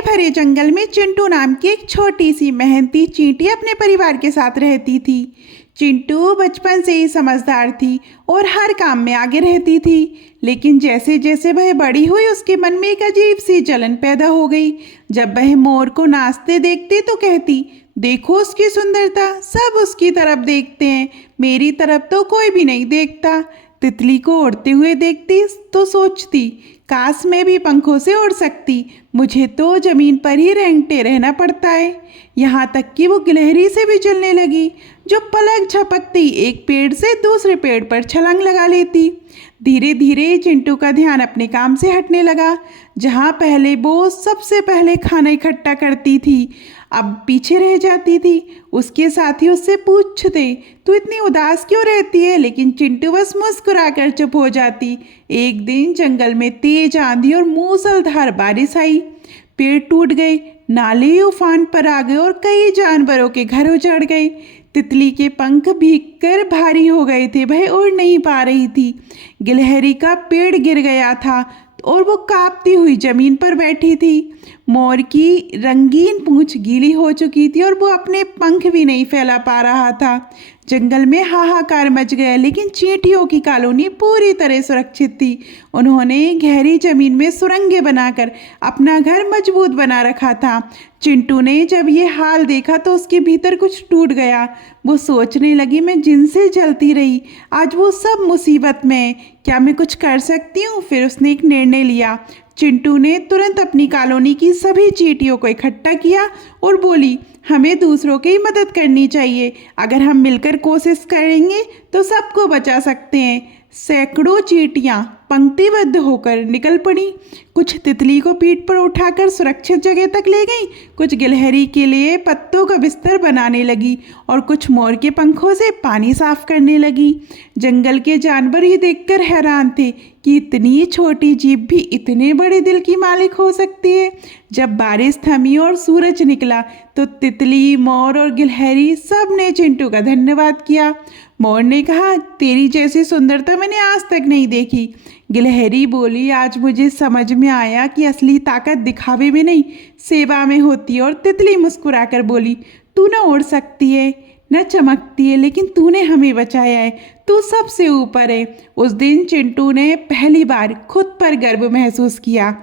हरे भरे जंगल में चिंटू नाम की एक छोटी सी मेहनती चींटी अपने परिवार के साथ रहती थी। चिंटू बचपन से ही समझदार थी और हर काम में आगे रहती थी। लेकिन जैसे जैसे वह बड़ी हुई उसके मन में एक अजीब सी जलन पैदा हो गई। जब वह मोर को नाचते देखती तो कहती, देखो उसकी सुंदरता, सब उसकी तरफ देखते हैं, मेरी तरफ तो कोई भी नहीं देखता। तितली को उड़ते हुए देखती तो सोचती, काश मैं भी पंखों से उड़ सकती, मुझे तो जमीन पर ही रेंगते रहना पड़ता है। यहाँ तक कि वो गिलहरी से भी जलने लगी, जो पलक झपकती एक पेड़ से दूसरे पेड़ पर छलांग लगा लेती। धीरे धीरे चिंटू का ध्यान अपने काम से हटने लगा। जहाँ पहले वो सबसे पहले खाना इकट्ठा करती थी, अब पीछे रह जाती थी। उसके साथी उससे पूछते, तू इतनी उदास क्यों रहती है? लेकिन चिंटू बस मुस्कुराकर चुप हो जाती। एक दिन जंगल में तेज आंधी और मूसलाधार बारिश आई। पेड़ टूट गए, नाले उफान पर आ गए और कई जानवरों के घर उजड़ गए। तितली के पंख भीगकर भारी हो गए थे, वह उड़ नहीं पा रही थी। गिलहरी का पेड़ गिर गया था और वो कांपती हुई जमीन पर बैठी थी। मोर की रंगीन पूंछ गीली हो चुकी थी और वो अपने पंख भी नहीं फैला पा रहा था। जंगल में हाहाकार मच गया, लेकिन चींटियों की कॉलोनी पूरी तरह सुरक्षित थी। उन्होंने गहरी जमीन में सुरंगें बनाकर अपना घर मजबूत बना रखा था। चिंटू ने जब ये हाल देखा तो उसके भीतर कुछ टूट गया। वो सोचने लगी, मैं जिनसे जलती रही, आज वो सब मुसीबत में, क्या मैं कुछ कर सकती हूँ? फिर उसने एक निर्णय लिया। चिंटू ने तुरंत अपनी कॉलोनी की सभी चींटियों को इकट्ठा किया और बोली, हमें दूसरों की मदद करनी चाहिए। अगर हम मिलकर कोशिश करेंगे तो सबको बचा सकते हैं। सैकड़ों चींटियां पंक्तिबद्ध होकर निकल पड़ी। कुछ तितली को पीठ पर उठाकर सुरक्षित जगह तक ले गईं, कुछ गिलहरी के लिए पत्तों का बिस्तर बनाने लगी और कुछ मोर के पंखों से पानी साफ करने लगी। जंगल के जानवर ही देखकर हैरान थे कि इतनी छोटी जीभ भी इतने बड़े दिल की मालिक हो सकती है। जब बारिश थमी और सूरज निकला तो तितली, मोर और गिलहरी सब ने चिंटू का धन्यवाद किया। मोर ने कहा, तेरी जैसी सुंदरता मैंने आज तक नहीं देखी। गिलहरी बोली, आज मुझे समझ में आया कि असली ताकत दिखावे में नहीं, सेवा में होती है। और तितली मुस्कुराकर बोली, तू न उड़ सकती है न चमकती है, लेकिन तूने हमें बचाया है, तू सबसे ऊपर है। उस दिन चिंटू ने पहली बार खुद पर गर्व महसूस किया।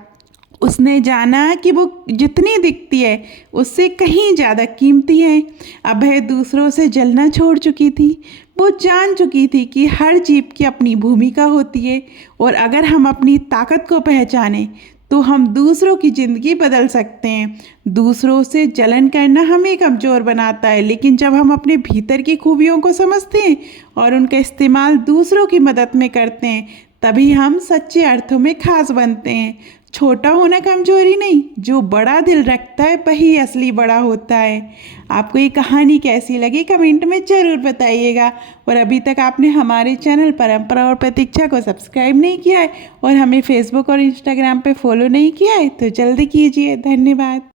उसने जाना कि वो जितनी दिखती है उससे कहीं ज़्यादा कीमती है। अब वह दूसरों से जलना छोड़ चुकी थी। वो जान चुकी थी कि हर जीव की अपनी भूमिका होती है और अगर हम अपनी ताकत को पहचानें तो हम दूसरों की ज़िंदगी बदल सकते हैं। दूसरों से जलन करना हमें कमज़ोर बनाता है, लेकिन जब हम अपने भीतर की खूबियों को समझते हैं और उनका इस्तेमाल दूसरों की मदद में करते हैं, तभी हम सच्चे अर्थों में खास बनते हैं। छोटा होना कमजोरी नहीं, जो बड़ा दिल रखता है वही असली बड़ा होता है। आपको ये कहानी कैसी लगी कमेंट में ज़रूर बताइएगा। और अभी तक आपने हमारे चैनल परंपरा और प्रतीक्षा को सब्सक्राइब नहीं किया है और हमें फेसबुक और इंस्टाग्राम पे फॉलो नहीं किया है तो जल्दी कीजिए। धन्यवाद।